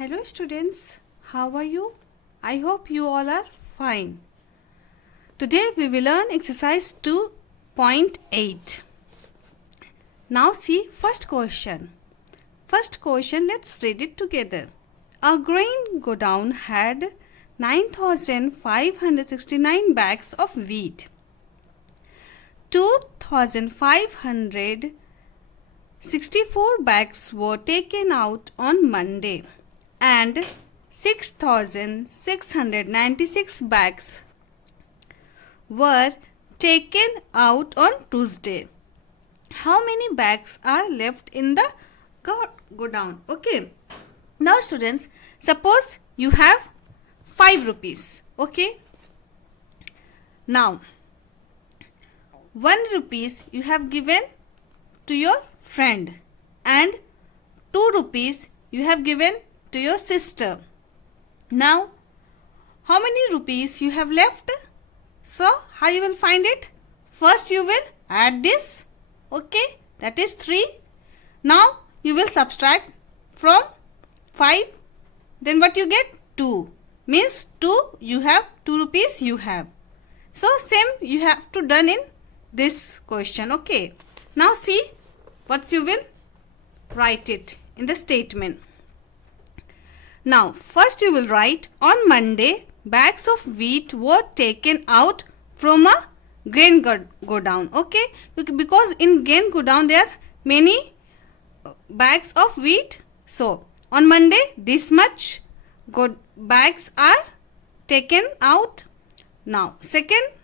Hello students, how are you? I hope you all are fine. Today we will learn exercise 2.8. Now see first question. First question, let's read it together. A grain godown had 9,569 bags of wheat. 2,564 bags were taken out on Monday and 6,696 bags were taken out on Tuesday. How many bags are left in the godown? Okay. Now students, suppose you have 5 rupees. Okay. Now 1 rupees you have given to your friend and 2 rupees you have given to your sister. Now how many rupees you have left? So how you will find it? First you will add this. Okay, that is 3. Now you will subtract from 5. Then what you get? 2. Means 2 you have, 2 rupees you have. So same you have to done in this question. Okay. Now see what you will write it in the statement. Now first you will write, on Monday bags of wheat were taken out from a grain godown. Okay, because in grain godown there are many bags of wheat. So on Monday this much bags are taken out. Now second,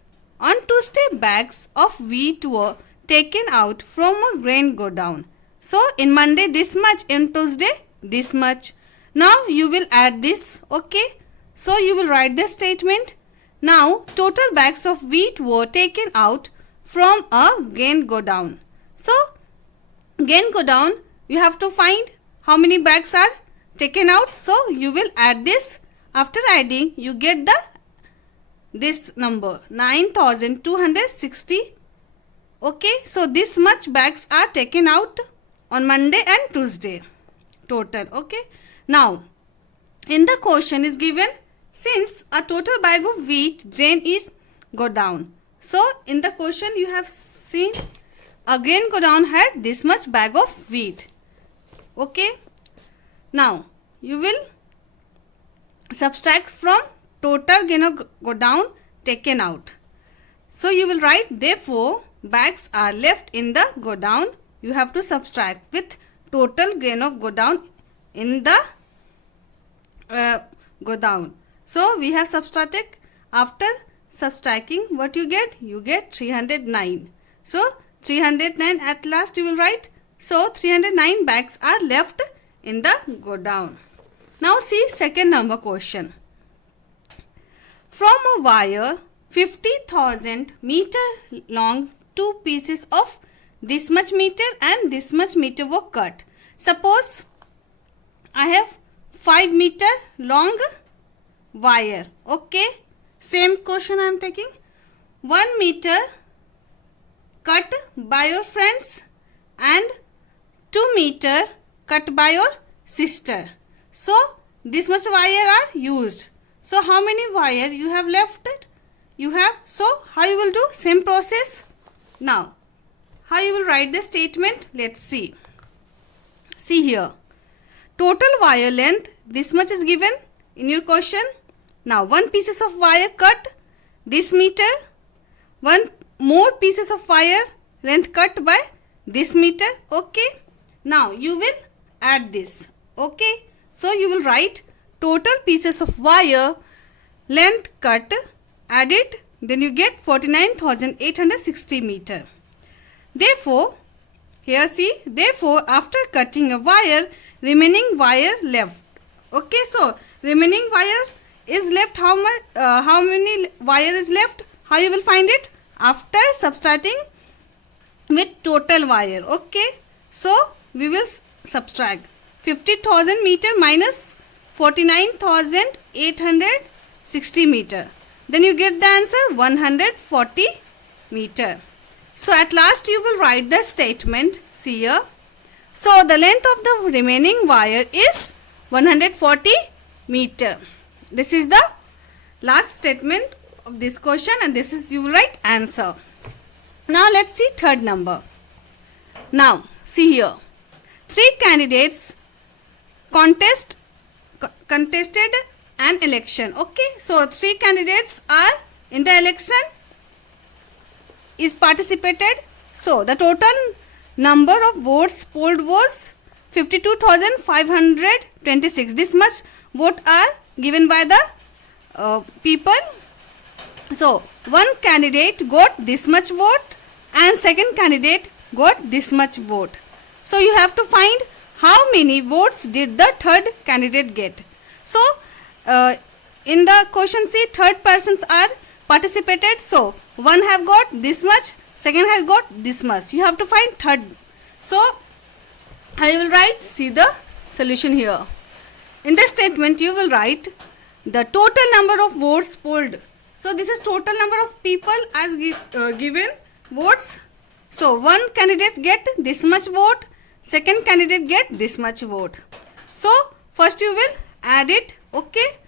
on Tuesday bags of wheat were taken out from a grain godown. So in Monday this much, in Tuesday this much. Now you will add this. Okay, so you will write the statement. Now total bags of wheat were taken out from a grain godown. So grain godown you have to find how many bags are taken out. So you will add this. After adding you get this number 9,260. Okay, so this much bags are taken out on Monday and Tuesday total. Okay, now in the question is given, since a total bag of wheat grain is godown. So in the question you have seen a grain godown had this much bag of wheat. Okay, now you will subtract from total grain godown taken out. So you will write, therefore bags are left in the godown. You have to subtract with total grain of godown in the godown. So we have subtracted. After subtracting, what you get? You get 309. So 309 at last you will write. So 309 bags are left in the godown. Now see second number question. From a wire 50,000 meter long, 2 pieces of this much meter and this much meter were cut. Suppose I have 5 meter long wire. Okay, same question I am taking. 1 meter cut by your friends and 2 meter cut by your sister. So this much wire are used. So how many wire you have left? You have. So how you will do? Same process. Now how you will write the statement? Let's see. See here. Total wire length, this much is given in your question. Now 1 pieces of wire cut this meter, 1 more pieces of wire length cut by this meter. Okay, now you will add this. Okay, so you will write total pieces of wire length cut, add it, then you get 49,860 meter. Therefore, here see, therefore after cutting a wire, remaining wire left. Okay, so remaining wire is left. How much? How many wire is left? How you will find it? After subtracting with total wire. Okay, so we will subtract 50,000 meter minus 49,860 meter. Then you get the answer 140 meter. So at last you will write the statement. See here. So the length of the remaining wire is 140 meter. This is the last statement of this question, and this is your right answer. Now let's see third number. Now see here, 3 candidates contested an election. Okay, so 3 candidates are in the election, is participated. So the total number of votes polled was 52,526. This much vote are given by the people. So one candidate got this much vote and second candidate got this much vote. So you have to find how many votes did the third candidate get. So in the question, see, third persons are participated. So one have got this much, second has got this much. You have to find third. So I will write, see the solution here. In the statement you will write the total number of votes polled. So this is total number of people as given votes. So one candidate get this much vote, second candidate get this much vote. So first you will add it, okay,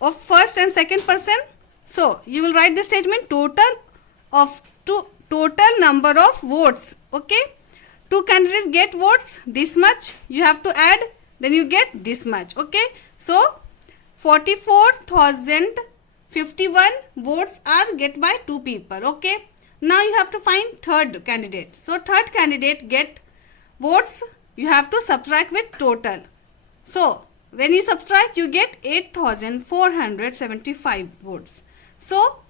of first and second person. So you will write the statement total number of votes. Okay, 2 candidates get votes this much, you have to add, then you get this much. Okay, so 44,051 votes are get by 2 people. Okay, now you have to find third candidate. So third candidate get votes, you have to subtract with total. So when you subtract, you get 8,475 votes. So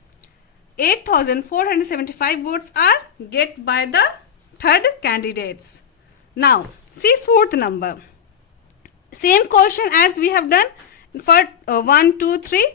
8,475 votes are get by the third candidates. Now see fourth number. Same question as we have done for 1, 2, 3.